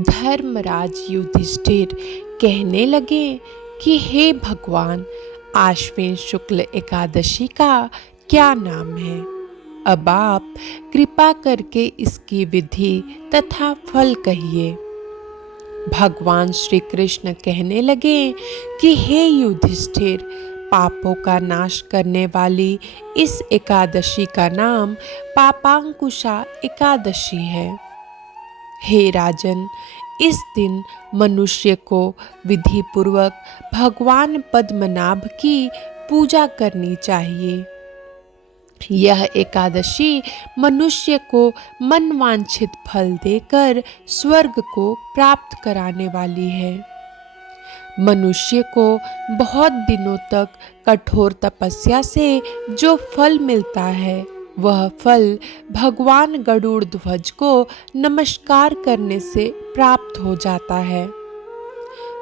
धर्मराज युधिष्ठिर कहने लगे कि हे भगवान, आश्विन शुक्ल एकादशी का क्या नाम है? अब आप कृपा करके इसकी विधि तथा फल कहिए। भगवान श्री कृष्ण कहने लगे कि हे युधिष्ठिर, पापों का नाश करने वाली इस एकादशी का नाम पापांकुशा एकादशी है। हे राजन, इस दिन मनुष्य को विधि पूर्वक भगवान पद्मनाभ की पूजा करनी चाहिए। यह एकादशी मनुष्य को मनवांछित फल देकर स्वर्ग को प्राप्त कराने वाली है। मनुष्य को बहुत दिनों तक कठोर तपस्या से जो फल मिलता है, वह फल भगवान गरुड़ ध्वज को नमस्कार करने से प्राप्त हो जाता है।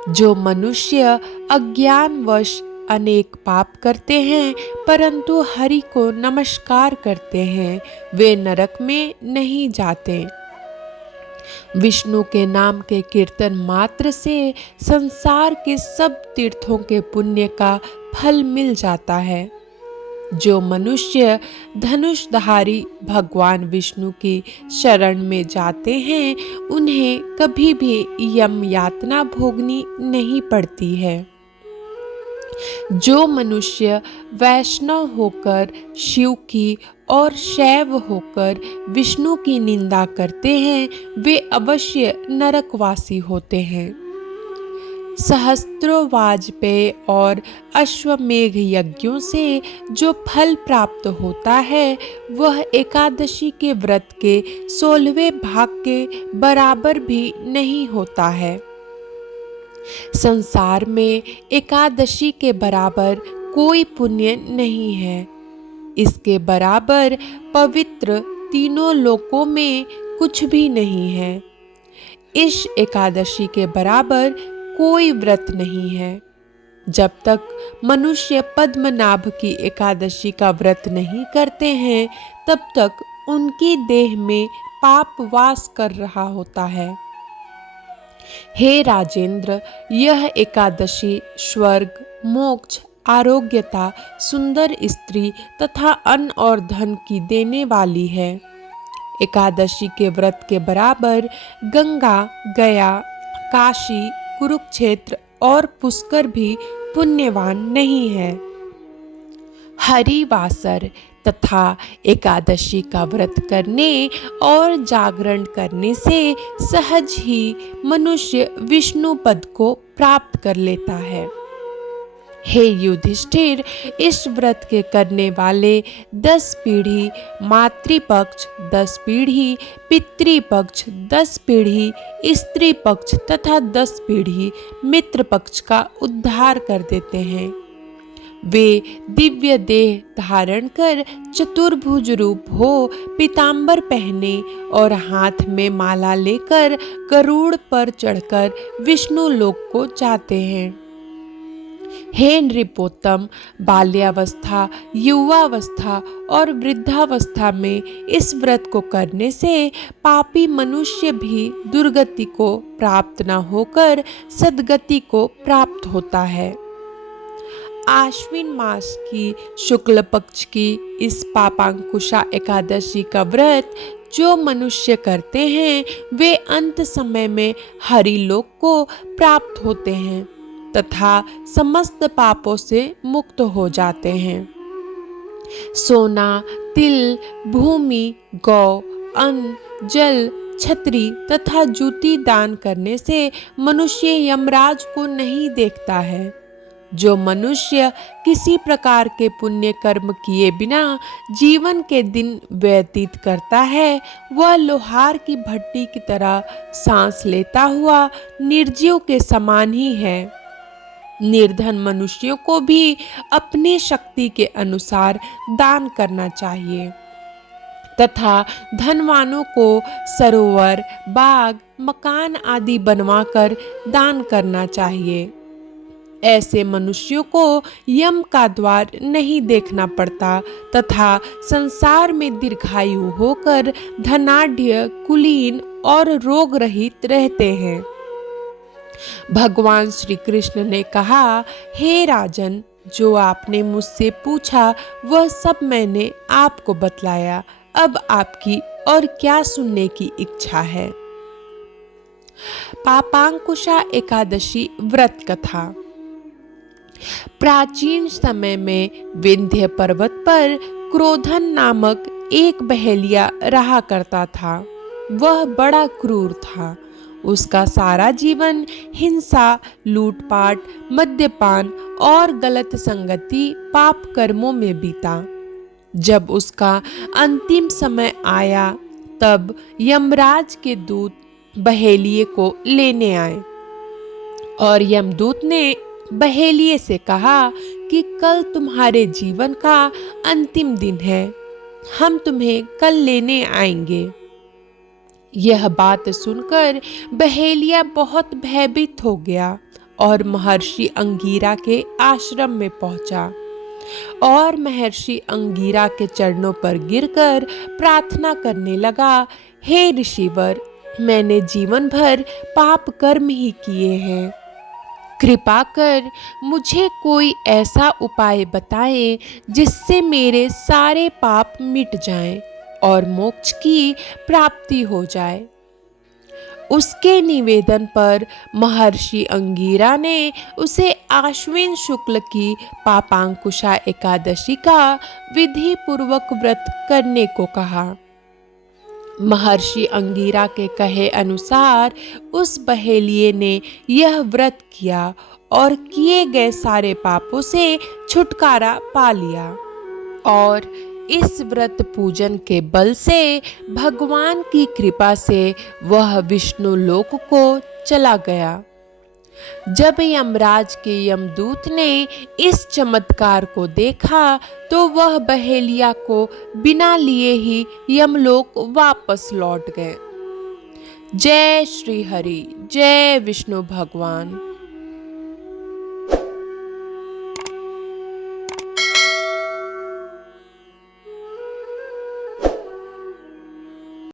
जो मनुष्य अज्ञानवश अनेक पाप करते हैं परंतु हरि को नमस्कार करते हैं, वे नरक में नहीं जाते। विष्णु के नाम के कीर्तन मात्र से संसार के सब तीर्थों के पुण्य का फल मिल जाता है। जो मनुष्य धनुषधारी भगवान विष्णु की शरण में जाते हैं, उन्हें कभी भी यम यातना भोगनी नहीं पड़ती है। जो मनुष्य वैष्णव होकर शिव की और शैव होकर विष्णु की निंदा करते हैं, वे अवश्य नरकवासी होते हैं। सहस्त्रों वाजपेय और अश्वमेघ यज्ञों से जो फल प्राप्त होता है, वह एकादशी के व्रत के 16वें भाग के बराबर भी नहीं होता है। संसार में एकादशी के बराबर कोई पुण्य नहीं है। इसके बराबर पवित्र तीनों लोकों में कुछ भी नहीं है। इस एकादशी के बराबर कोई व्रत नहीं है। जब तक मनुष्य पद्मनाभ की एकादशी का व्रत नहीं करते हैं, तब तक उनकी देह में पाप वास कर रहा होता है। हे राजेंद्र, यह एकादशी स्वर्ग, मोक्ष, आरोग्यता, सुंदर स्त्री तथा अन्न और धन की देने वाली है। एकादशी के व्रत के बराबर गंगा, गया, काशी, कुरुक्षेत्र और पुष्कर भी पुण्यवान नहीं है। हरिवासर तथा एकादशी का व्रत करने और जागरण करने से सहज ही मनुष्य विष्णु पद को प्राप्त कर लेता है। हे युधिष्ठिर, इस व्रत के करने वाले 10 पीढ़ी मातृपक्ष, 10 पीढ़ी पितृपक्ष, 10 पीढ़ी स्त्री पक्ष तथा 10 पीढ़ी मित्र पक्ष का उद्धार कर देते हैं। वे दिव्य देह धारण कर चतुर्भुज रूप हो, पीतांबर पहने और हाथ में माला लेकर गरुड़ पर चढ़कर विष्णु लोक को जाते हैं। हे नृपोत्तम, बाल्यावस्था, युवावस्था और वृद्धावस्था में इस व्रत को करने से पापी मनुष्य भी दुर्गति को प्राप्त न होकर सद्गति को प्राप्त होता है। आश्विन मास की शुक्ल पक्ष की इस पापांकुशा एकादशी का व्रत जो मनुष्य करते हैं, वे अंत समय में हरिलोक को प्राप्त होते हैं तथा समस्त पापों से मुक्त हो जाते हैं। सोना, तिल, भूमि, गौ, अन्न, जल, छतरी तथा जूती दान करने से मनुष्य यमराज को नहीं देखता है। जो मनुष्य किसी प्रकार के पुण्य कर्म किए बिना जीवन के दिन व्यतीत करता है, वह लोहार की भट्टी की तरह सांस लेता हुआ निर्जीव के समान ही है। निर्धन मनुष्यों को भी अपनी शक्ति के अनुसार दान करना चाहिए तथा धनवानों को सरोवर, बाग, मकान आदि बनवाकर दान करना चाहिए। ऐसे मनुष्यों को यम का द्वार नहीं देखना पड़ता तथा संसार में दीर्घायु होकर धनाढ्य, कुलीन और रोग रहित रहते हैं। भगवान श्री कृष्ण ने कहा, हे राजन, जो आपने मुझसे पूछा वह सब मैंने आपको बतलाया। अब आपकी और क्या सुनने की इच्छा है? पापांकुशा एकादशी व्रत कथा। प्राचीन समय में विंध्य पर्वत पर क्रोधन नामक एक बहेलिया रहा करता था। वह बड़ा क्रूर था। उसका सारा जीवन हिंसा, लूटपाट, मद्यपान और गलत संगति, पाप कर्मों में बीता। जब उसका अंतिम समय आया तब यमराज के दूत बहेलिये को लेने आए और यमदूत ने बहेलिये से कहा कि कल तुम्हारे जीवन का अंतिम दिन है, हम तुम्हें कल लेने आएंगे। यह बात सुनकर बहेलिया बहुत भयभीत हो गया और महर्षि अंगीरा के आश्रम में पहुंचा और महर्षि अंगीरा के चरणों पर गिरकर प्रार्थना करने लगा, हे ऋषिवर, मैंने जीवन भर पाप कर्म ही किए हैं। कृपा कर मुझे कोई ऐसा उपाय बताएं जिससे मेरे सारे पाप मिट जाएं और मोक्ष की प्राप्ति हो जाए। उसके निवेदन पर महर्षि अंगीरा ने उसे आश्विन शुक्ल की पापांकुशा एकादशी का विधि पूर्वक व्रत करने को कहा। महर्षि अंगीरा के कहे अनुसार उस बहेलिये ने यह व्रत किया और किए गए सारे पापों से छुटकारा पा लिया और इस व्रत पूजन के बल से भगवान की कृपा से वह विष्णु लोक को चला गया। जब यमराज के यमदूत ने इस चमत्कार को देखा तो वह बहेलिया को बिना लिए ही यमलोक वापस लौट गए। जय श्री हरि, जय विष्णु भगवान।